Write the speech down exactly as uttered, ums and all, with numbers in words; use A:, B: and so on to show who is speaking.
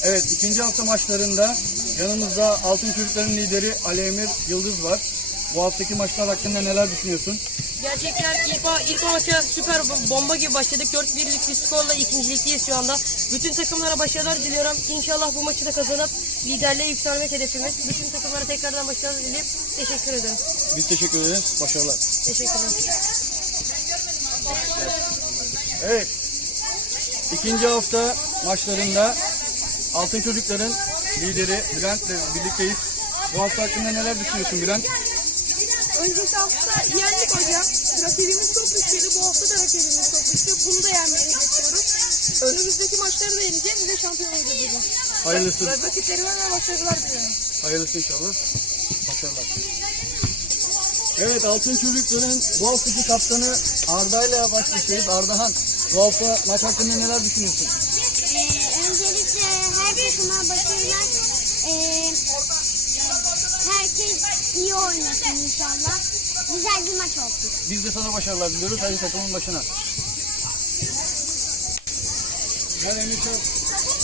A: Evet, ikinci hafta maçlarında yanımızda Altın Çocukların lideri Ali Emir Yıldız var. Bu haftaki maçlar hakkında neler düşünüyorsun?
B: Gerçekten ilk, ilk maça süper bomba gibi başladık. dört birlik bir skorla ikincilikteyiz şu anda. Bütün takımlara başarılar diliyorum. İnşallah bu maçı da kazanıp liderliğe yükselmek hedefimiz. Bütün takımlara tekrardan başarılar dileyip teşekkür ederim.
A: Biz teşekkür ederiz. Başarılar.
B: Teşekkürler.
A: Evet, ikinci hafta maçlarında Altın Çocukların lideri Bülent'le birlikteyiz. Bu hafta hakkında neler düşünüyorsun Bülent?
C: Önceki hafta yendik hocam. Rakibimiz çok güçlüydü. Bu hafta da rakibimiz çok güçlü. Bunu da yenmeye geçiyoruz. Önümüzdeki maçları da yeneceğiz ve şampiyon olacağız.
A: Hayırlısı.
C: Rakiplerime de başarılar diliyorum.
A: Hayırlısı inşallah. Başarılar. Evet, Altın Çocukların bu haftaki kaptanı Arda'yla başlayacağız. Ardahan, bu hafta maç hakkında neler düşünüyorsun?
D: Ee, öncelikle her takıma başarılar. Ee, herkes iyi oynasın inşallah. Güzel bir maç olsun.
A: Biz de sana başarılar diliyoruz. Hadi takımın başına. Gel Emir Çağ.